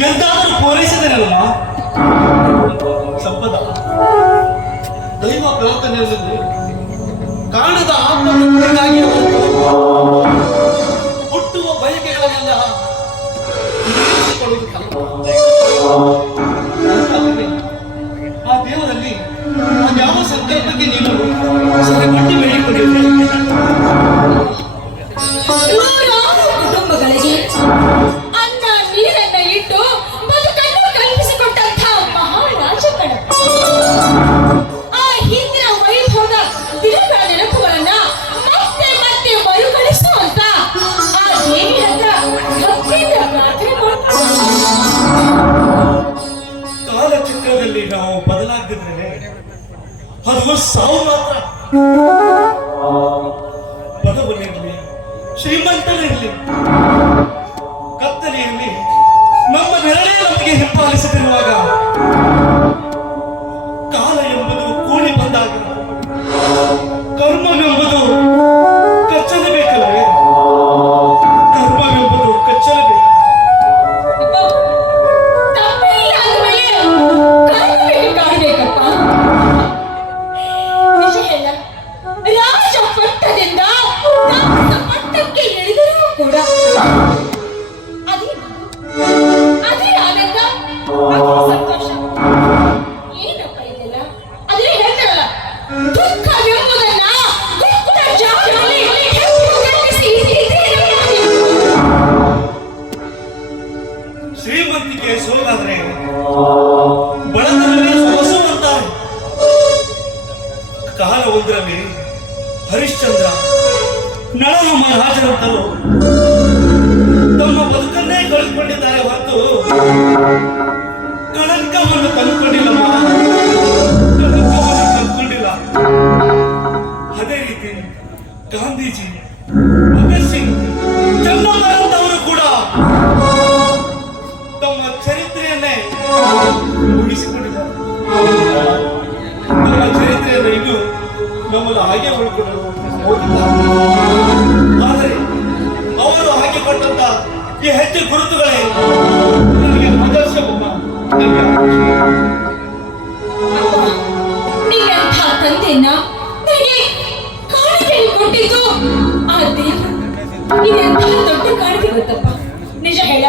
ಎಂತಾದರೂ ಪೂರೈಸಿದರಲ್ಲ ಸಂಪದ. ದೈವ ಪ್ರಾರ್ಥನೆಯಲ್ಲಿ ಕಾಣದ ಆತ್ಮಕ್ಕಾಗಿ ಚಿತ್ರದಲ್ಲಿ ನಾವು ಬದಲಾಗಿದ್ರೆ ಅದು ಸಾವು ಮಾತ್ರ. ಬಡವನಿರಲಿ ಶ್ರೀಮಂತನಿರಲಿ ಕತ್ತಲೆಯಲ್ಲಿ ನಮ್ಮ ನೆರಳೇ ನಮಗೆ ಹಿಂಪಾಲಿಸುತ್ತಿರುವಾಗ ಶ್ರೀಮಂತಿಕೆ ಸೋಲಾದ್ರೆ ಬಳಗದಲ್ಲಿ ಸೊಗಸು ಅಂತಾರೆ ಕಾಲ ಒಂದರಲ್ಲಿ ಹರಿಶ್ಚಂದ್ರ ನಳನ ಮಹಾರಾಜರಂತರು ತಮ್ಮ ಬದುಕನ್ನೇ ಕಳೆದುಕೊಂಡಿದ್ದಾರೆ ಹೊರತು ಕಳಂಕವನ್ನು ತಂದುಕೊಂಡಿಲ್ಲ ಗಾಂಧೀಜಿ, ಭಗತ್ ಸಿಂಗ್ ಚೆನ್ನಮ್ಮರಂತವರು ಕೂಡ ತಮ್ಮ ಚರಿತ್ರೆಯನ್ನೇ ಉಳಿಸಿಕೊಂಡಿದ್ದಾರೆ. ನಮ್ಮ ಚರಿತ್ರೆಯನ್ನು ಇನ್ನು ನಮ್ಮನ್ನು ಹಾಗೆ ಉಳ್ಕೊಂಡು ಆದರೆ ಅವರು ಹಾಗೆ ಕೊಟ್ಟಂತ ಈ ಹೆಚ್ಚು ಗುರುತುಗಳೇ ನನಗೆ ಆದರ್ಶವನ್ನ ನೀವೆಂಥ ತಂದೆನ ದೊಡ್ಡ ಕಾಣಿಕೆ ನಿಜ ಹೇಳ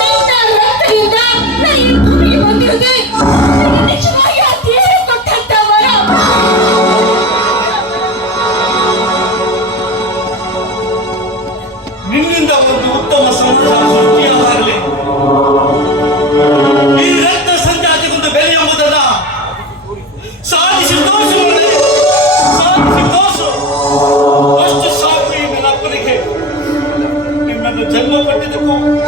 ನಿನ್ನ ನಿನ್ನಿಂದ ಒಂದು in the corner.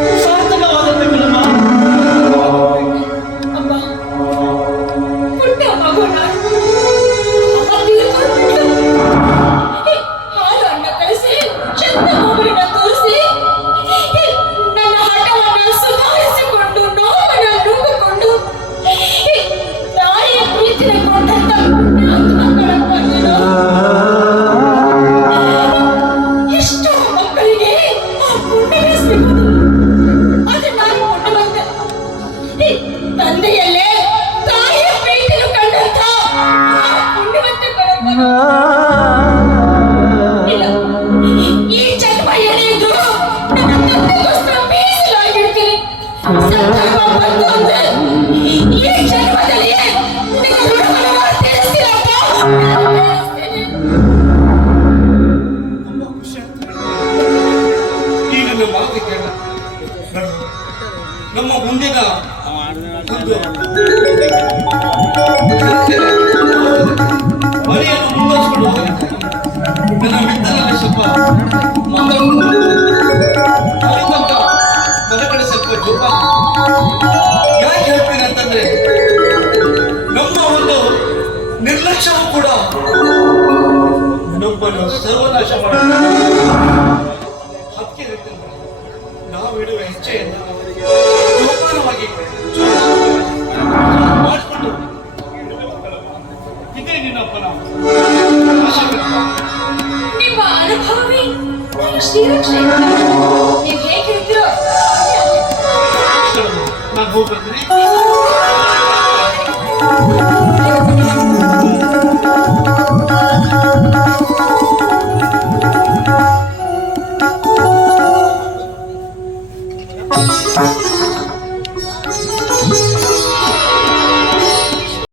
ನಮ್ಮ ಮುಂದಿನ ಮುಂದುವರಿಸಿಕೊಂಡು ಹೋಗಲಿಕ್ಕೆ ನನ್ನ ಮಿತ್ರನಲ್ಲಿ ಸ್ವಲ್ಪ ನಮ್ಮನ್ನು ಸರ್ವನಾಶ